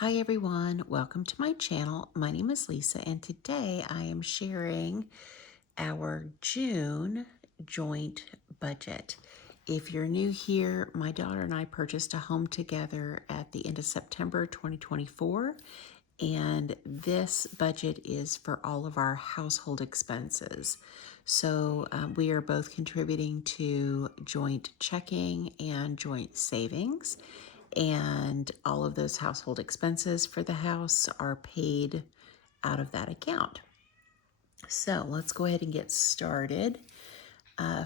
Hi everyone, welcome to my channel. My name is Lisa and today I am sharing our June joint budget. If you're new here, my daughter and I purchased a home together at the end of September 2024, and this budget is for all of our household expenses. So we are both contributing to joint checking and joint savings, and all of those household expenses for the house are paid out of that account. So let's go ahead and get started.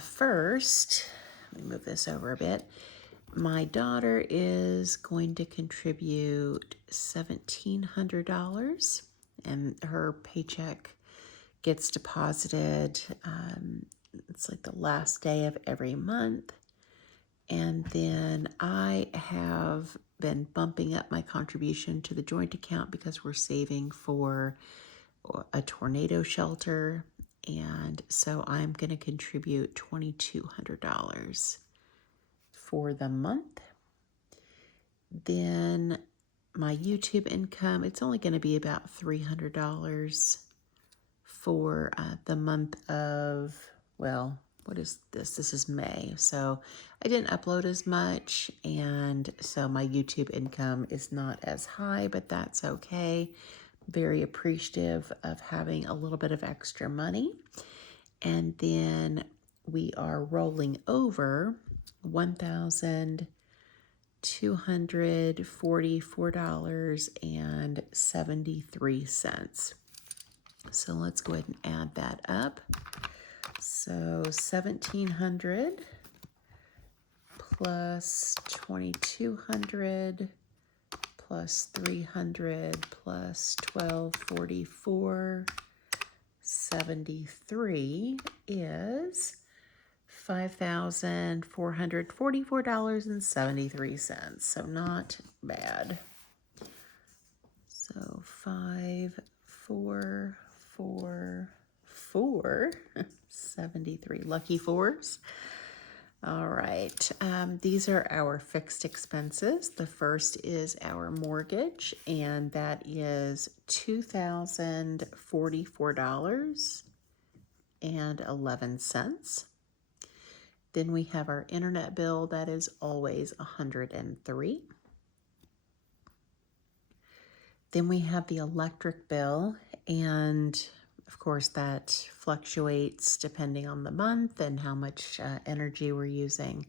First, let me move this over a bit. My daughter is going to contribute $1,700, and her paycheck gets deposited. It's like the last day of every month. And then I have been bumping up my contribution to the joint account because we're saving for a tornado shelter. And so I'm going to contribute $2,200 for the month. Then my YouTube income, it's only going to be about $300 for the month of, well, what is this? This is May. So I didn't upload as much, and so my YouTube income is not as high, but that's okay. Very appreciative of having a little bit of extra money. And then we are rolling over $1,244.73. So let's go ahead and add that up. So 1,700 plus 2,200 plus 300 plus 1,244.73 is $5,444.73. So not bad. So 5,444.73. Lucky fours. All right. These are our fixed expenses. The first is our mortgage, and that is $2,044.11. Then we have our internet bill. That is always $103. Then we have the electric bill, and of course that fluctuates depending on the month and how much energy we're using.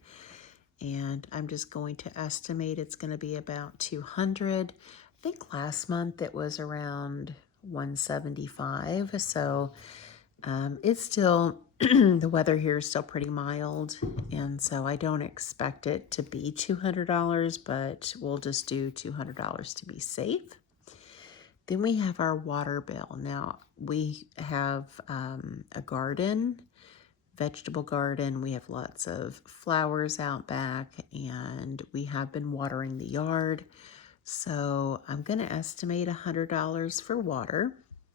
And I'm just going to estimate it's going to be about 200. I think last month it was around 175. So it's still, the weather here is still pretty mild. And so I don't expect it to be $200, but we'll just do $200 to be safe. Then we have our water bill. Now we have a garden, vegetable garden. We have lots of flowers out back, and we have been watering the yard. So I'm going to estimate $100 for water.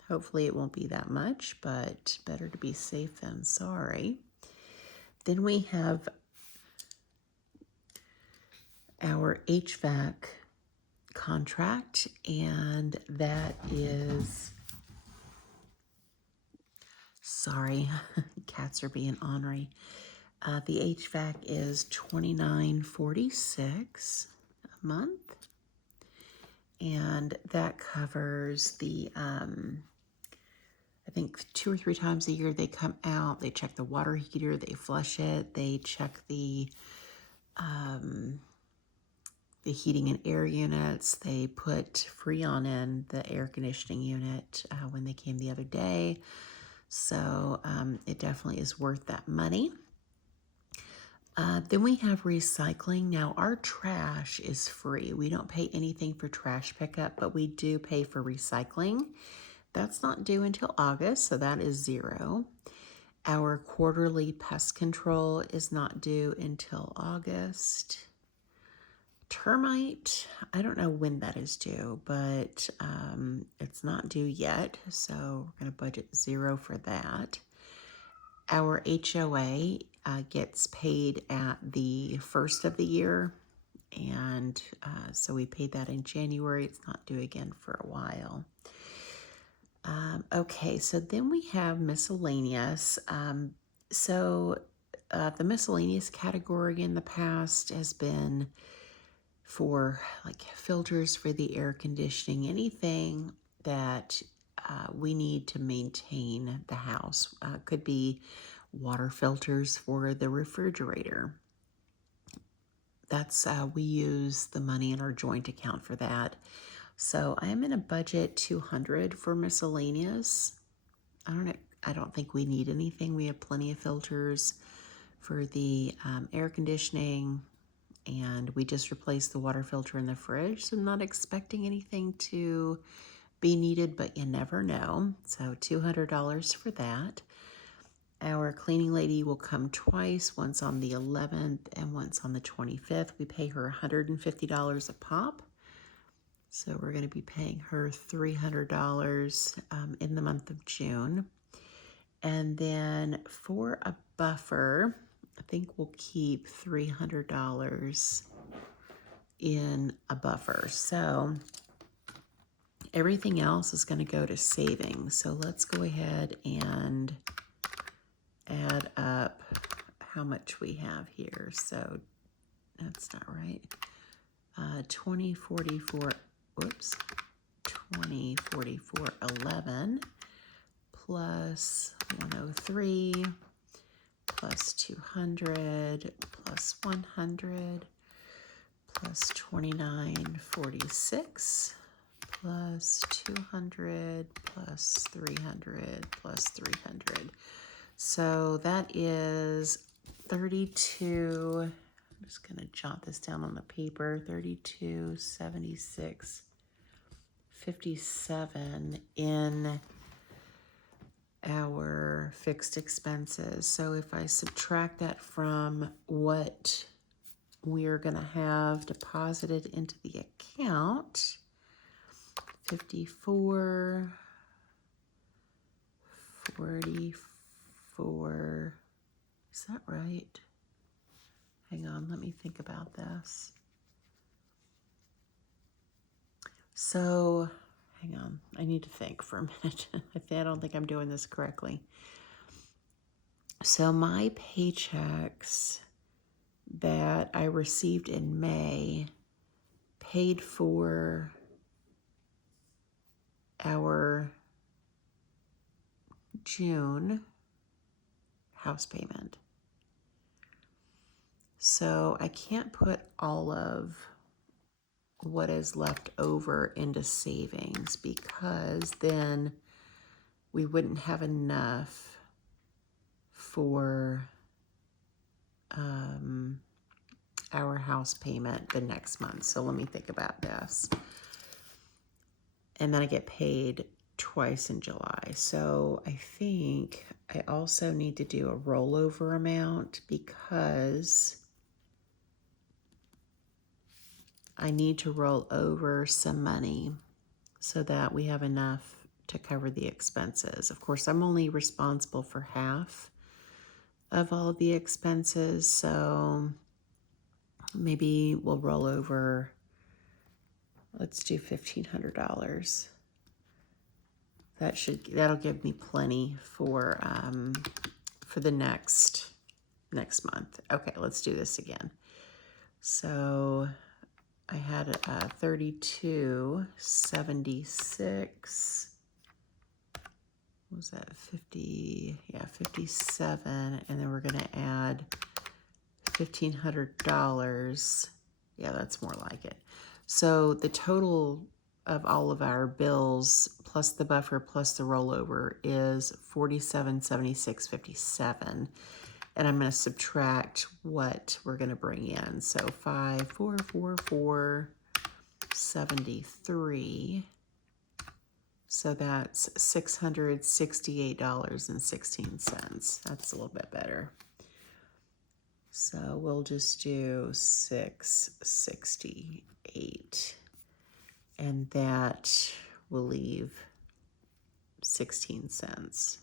Hopefully it won't be that much, but better to be safe than sorry. Then we have our HVAC contract, and that is, sorry, cats are being ornery. The HVAC is $29.46 a month, and that covers the, I think 2 or 3 times a year they come out, they check the water heater, they flush it, they check the heating and air units. They put Freon in the air conditioning unit when they came the other day. So it definitely is worth that money. Then we have recycling. Now our trash is free. We don't pay anything for trash pickup, but we do pay for recycling. That's not due until August, so that is $0. Our quarterly pest control is not due until August. Termite, I don't know when that is due, but it's not due yet, so we're going to budget $0 for that. Our HOA gets paid at the first of the year, And so we paid that in January. It's not due again for a while. Okay, so then we have miscellaneous. The miscellaneous category in the past has been for like filters for the air conditioning, anything that we need to maintain the house. Could be water filters for the refrigerator. That's we use the money in our joint account for that. So I'm in a budget 200 for miscellaneous. I don't think we need anything. We have plenty of filters for the air conditioning, and we just replaced the water filter in the fridge. So I'm not expecting anything to be needed, but you never know. So $200 for that. Our cleaning lady will come twice, once on the 11th and once on the 25th. We pay her $150 a pop. So we're going to be paying her $300 in the month of June. And then for a buffer, I think we'll keep $300 in a buffer. So everything else is going to go to savings. So let's go ahead and add up how much we have here. So that's not right. 2044, whoops, 2044.11 plus 103 plus 200 plus 100 plus 2946 plus 200 plus 300 plus 300. So that is 32. I'm just going to jot this down on the paper. 32, 76, 57 in our fixed expenses. So if I subtract that from what we're going to have deposited into the account, 54, 44, is that right? Hang on, let me think about this. So, hang on, I need to think for a minute. I don't think I'm doing this correctly. So my paychecks that I received in May paid for our June house payment. So I can't put all of what is left over into savings because then we wouldn't have enough for our house payment the next month. So let me think about this. And then I get paid twice in July. So I think I also need to do a rollover amount because I need to roll over some money so that we have enough to cover the expenses. Of course, I'm only responsible for half of all of the expenses, so maybe we'll roll over, let's do $1,500. That'll give me plenty for the next month. Okay, let's do this again. So I had 3276. What was that? 50? Yeah, 57. And then we're gonna add $1,500. Yeah, that's more like it. So the total of all of our bills plus the buffer plus the rollover is $4776.57. And I'm going to subtract what we're going to bring in. So 5,444.73. So that's $668.16. That's a little bit better. So we'll just do 668. And that will leave 16 cents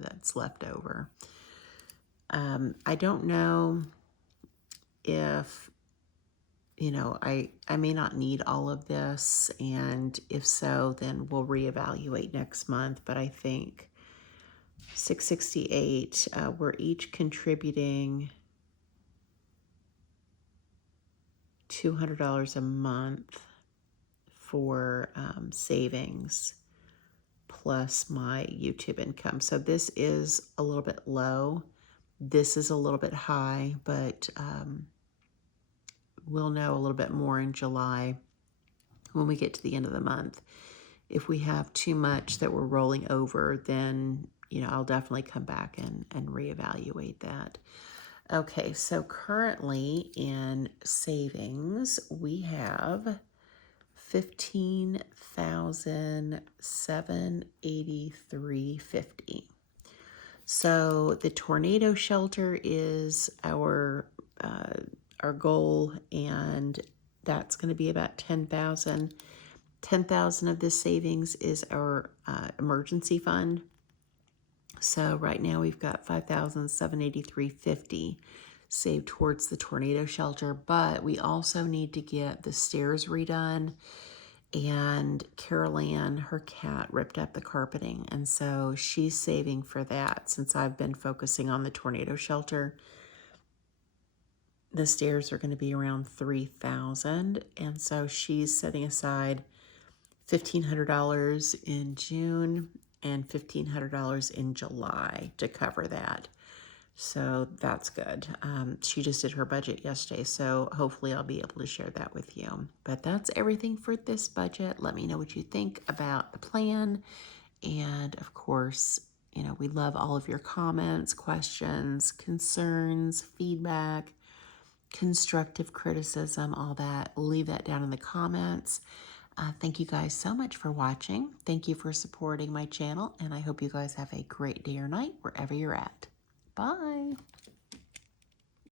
that's left over. I don't know if you know, I may not need all of this, and if so, then we'll reevaluate next month. But I think 668, we're each contributing $200 a month for savings plus my YouTube income. So this is a little bit low. This is a little bit high, but we'll know a little bit more in July when we get to the end of the month. If we have too much that we're rolling over, then, you know, I'll definitely come back and reevaluate that. Okay, so currently in savings, we have $15,783.50. So the tornado shelter is our goal, and that's going to be about 10,000. 10,000 of this savings is our emergency fund. So right now we've got $5,783.50 saved towards the tornado shelter, but we also need to get the stairs redone. And Carol Ann, her cat, ripped up the carpeting, and so she's saving for that. Since I've been focusing on the tornado shelter, the stairs are going to be around 3,000, and so she's setting aside $1,500 in June and $1,500 in July to cover that. So that's good. She just did her budget yesterday, so hopefully I'll be able to share that with you. But that's everything for this budget. Let me know what you think about the plan. And of course, you know, we love all of your comments, questions, concerns, feedback, constructive criticism, all that. Leave that down in the comments. Thank you guys so much for watching. Thank you for supporting my channel, and I hope you guys have a great day or night wherever you're at. Bye.